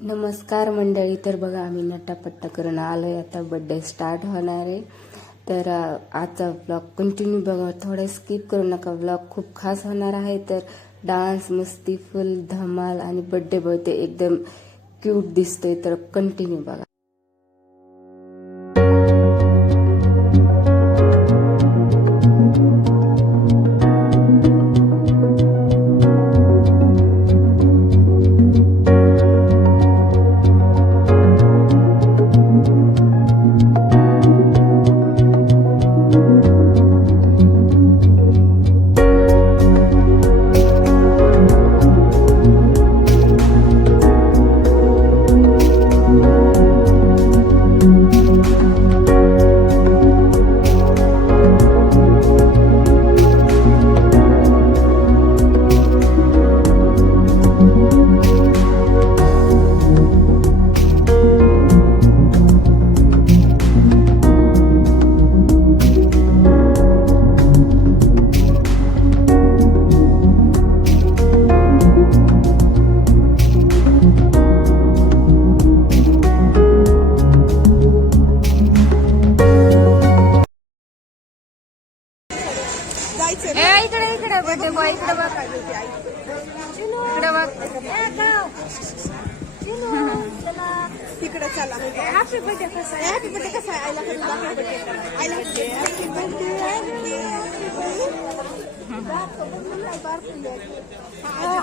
नमस्कार मंडळी. तर बघा आम्ही नटापट्टा करून आलोय. आता बर्थडे स्टार्ट होणार आहे. तर आजचा व्लॉग कंटिन्यू बघा, थोडा स्किप करू नका. व्लॉग खूप खास होणार आहे. तर डान्स, मस्ती, फुल धमाल आणि बर्थडे एकदम क्यूट दिसतोय. तर कंटिन्यू बघा. इकडे बर्थडे बॉय इकडे बघ, इकडे बघ, तिकडे चला. हॅपी बर्थडे कसा आहे? हॅपी बर्थडे कसा आहे? आईला हॅपी बर्थडे.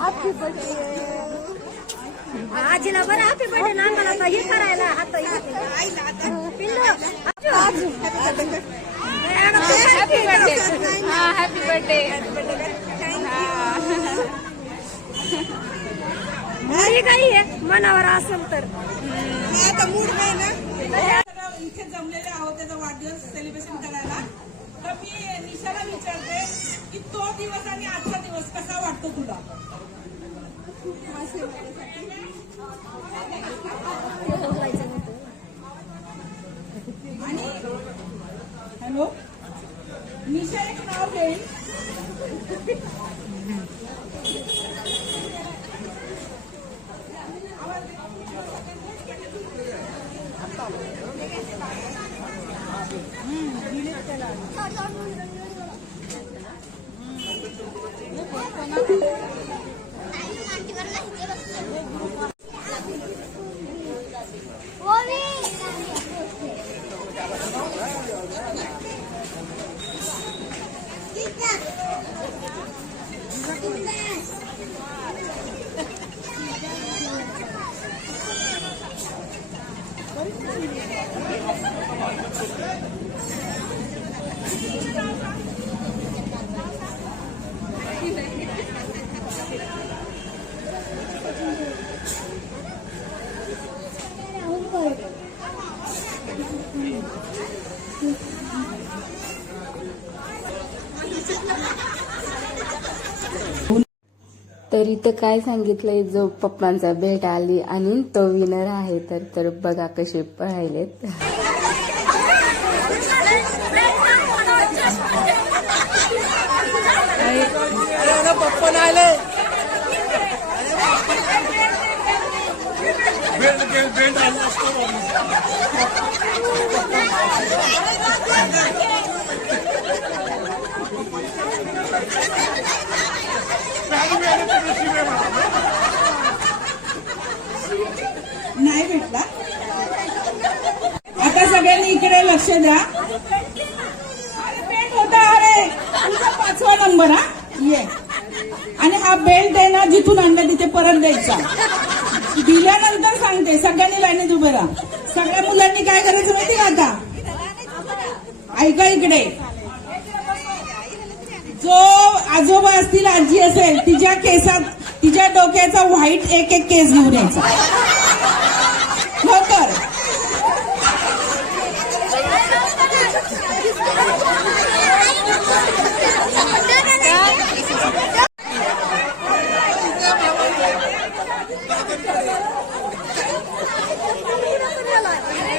हॅपी बर्थडे आजीला. बरं हॅपी बर्थडे ना मला हे करायला आता आईला आता हॅपी बर्थडे. Happy birthday. काही आहे मनावर असेल तर आता मूड नाही ना. इथे जमलेले आहोत त्याचा वाढदिवस सेलिब्रेशन करायला. तर मी निशाला विचारते की तो दिवस आणि आजचा दिवस कसा वाटतो तुला? आणि हॅलो निशा एक नाव घेईल. तर इथं काय सांगितलंय, जो पप्पांचा भेट आली आणि तो विनर आहे. तर बघा कसे पळायलेत. पप्पा आले. नाही भेटला. आता सगळ्यांनी इकडे लक्ष द्या. अरे बेल्ट होता, अरे तुझा 5वा नंबर. हा ये. आणि हा बेल्ट आहे ना, जिथून आणला तिथे परत द्यायचा. दिल्यानंतर सांगते. सगळ्यांनी लाईनीत उभे राहा. सगळ्या मुलांनी काय करायचं माहिती आता? ऐका इकडे. जो आजोबा असतील, आजी असेल, तिच्या केसात, तिच्या डोक्याचा व्हाईट एक केस घेऊन यायचा लवकर.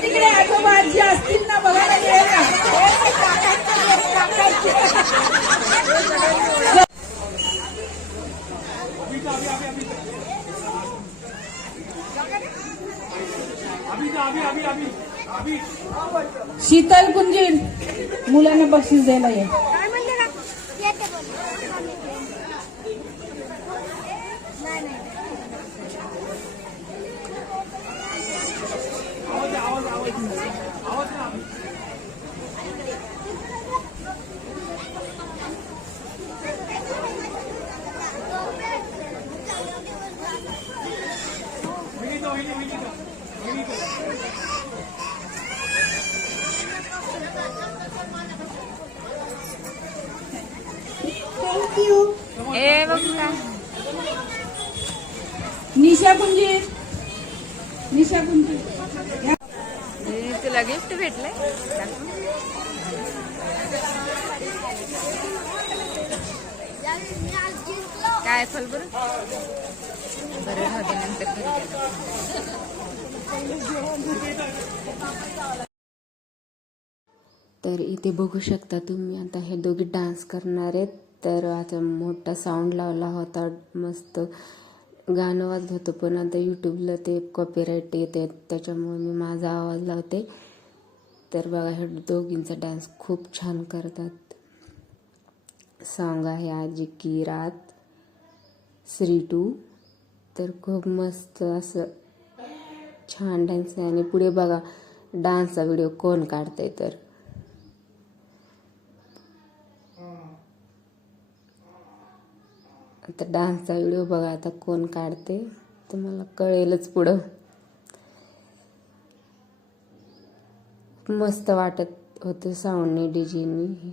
तिकडे आजोबा आजी असतील ना, बघायला मिळेल ना. शीतल कुंजीर मुलांना बक्षीस द्यायला ये. ए बघा निशा कुंजीर. निशा कुंजीर तुला गिफ्ट भेटलंय काय फल बरं बरं होते नंतर तर इथे बघू शकता तुम्ही आता हे दोघे डान्स करणार आहेत. तर आता मोठा साऊंड लावला होता, मस्त गाणं वाजत होतं, पण आता यूट्यूबला ते कॉपीराईट येते, त्याच्यामुळे मी माझा आवाज लावते. तर बघा हे दोघींचा डान्स खूप छान करतात. सॉन्ग आहे आजी की रात श्री 2. तर खूप मस्त असं छान डान्स आहे. आणि पुढे बघा डान्सचा व्हिडिओ कोण काढतंय. तर आता डान्सचा व्हिडिओ बघा आता कोण काढते, तुम्हाला कळेलच पुढं. मस्त वाटत होतं साऊंडने, डीजेनी.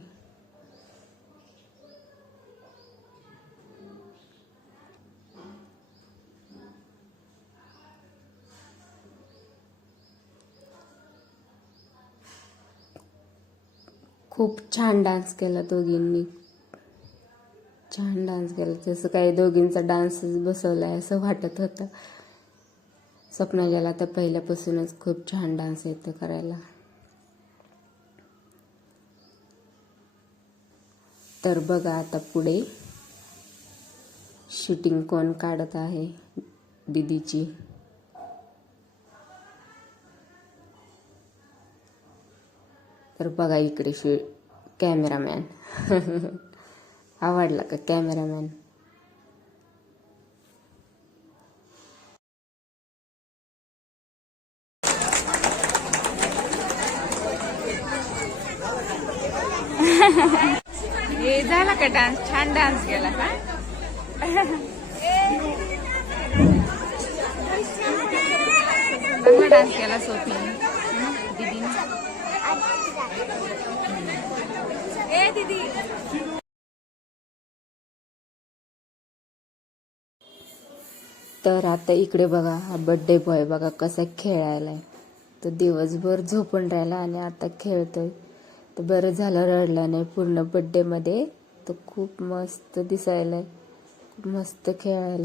खूप छान डान्स केला दोघींनी, छान डान्स केला. जसं काही दोघींचा डान्सच बसवलाय असं वाटत होतं. स्वप्नालीला तर पहिल्यापासूनच खूप छान डान्स येतं करायला. तर बघा आता पुढे शूटिंग कोण काढत आहे दीदीची. तर बघा इकडे कॅमेरामॅन. आवडला का कॅमेरामॅन? हे झाला का डान्स? छान डान्स केला का? चांगला डान्स केला सोफीने, दीदीने. ए दीदी तर आता इकडे बघा हा बर्थडे बॉय बघा कसा खेळायलाय. तो दिवसभर झोपून राहिला आणि आता खेळतोय. तर बरं झालं रडला नाही पूर्ण बर्थडे मध्ये. तो खूप मस्त दिसायलाय, खूप मस्त खेळायला.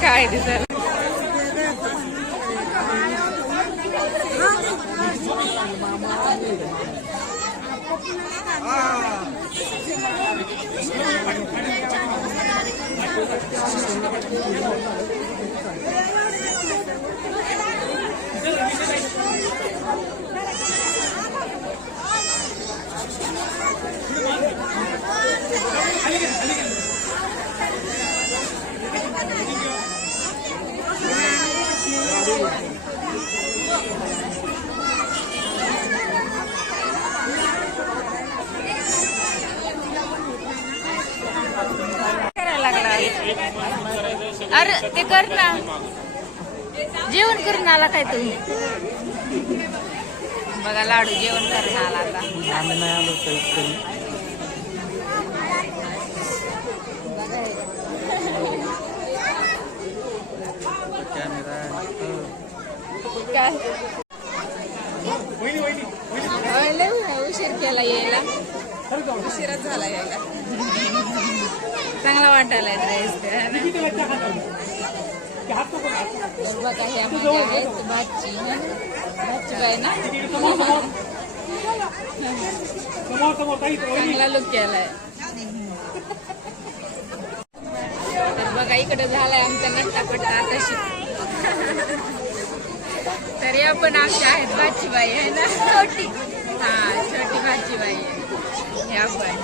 काय दिसायला करायला लागला अरे ते कर ना जेवण करून आला काय तुम्ही बघा लाडू जेवण करून आला आता आम्ही नाही आलो काय लय उशीर केला यायला उशीरच झाला यायला चांगला वाटायला ड्रेस बघा ह्या माझ्या आहेत भाची बाई ना चांगला लुक केलाय तर बघा इकडे झालाय आमचा नट्टापट्टा तशी तर या पण आमच्या आहेत भाचीबाई आहे ना छोटी छोटी भाचीबाई आहे ह्या पण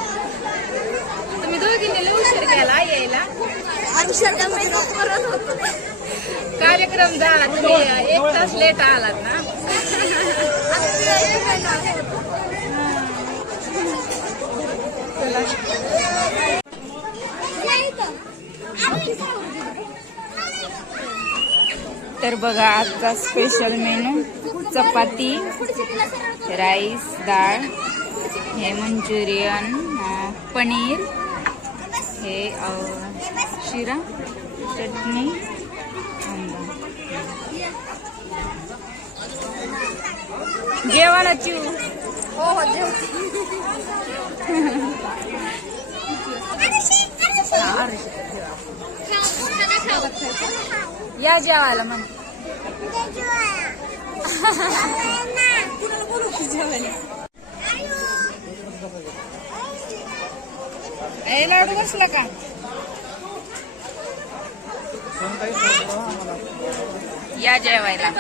तुम्ही दोघींनी लय उशीर केला यायला कार्यक्रम झाला तुम्ही 1 तास लेट आलात ना तर बघा आजचा स्पेशल मेनू चपाती राईस डाळ हे मंचुरियन पनीर हे शिरा चटणी जेवणाची हो जेवते या जेवायला मग ए लाडू बसला का या जेवायला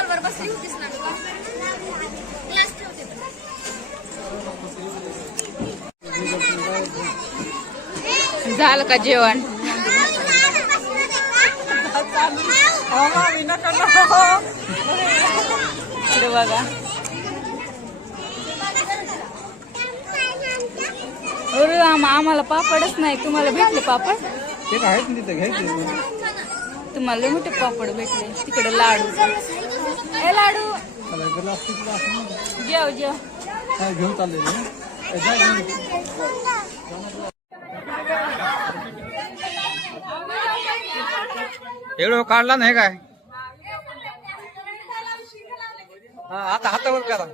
झालं का जेवण बघा अरे आम्हाला पापडच नाही तुम्हाला भेटले पापड तुम्हाला मोठे पापड भेटले तिकडे लाडू ए लाडू जेव जेव घेऊन चालले एवढं काढला नाही काय आता हातावर करा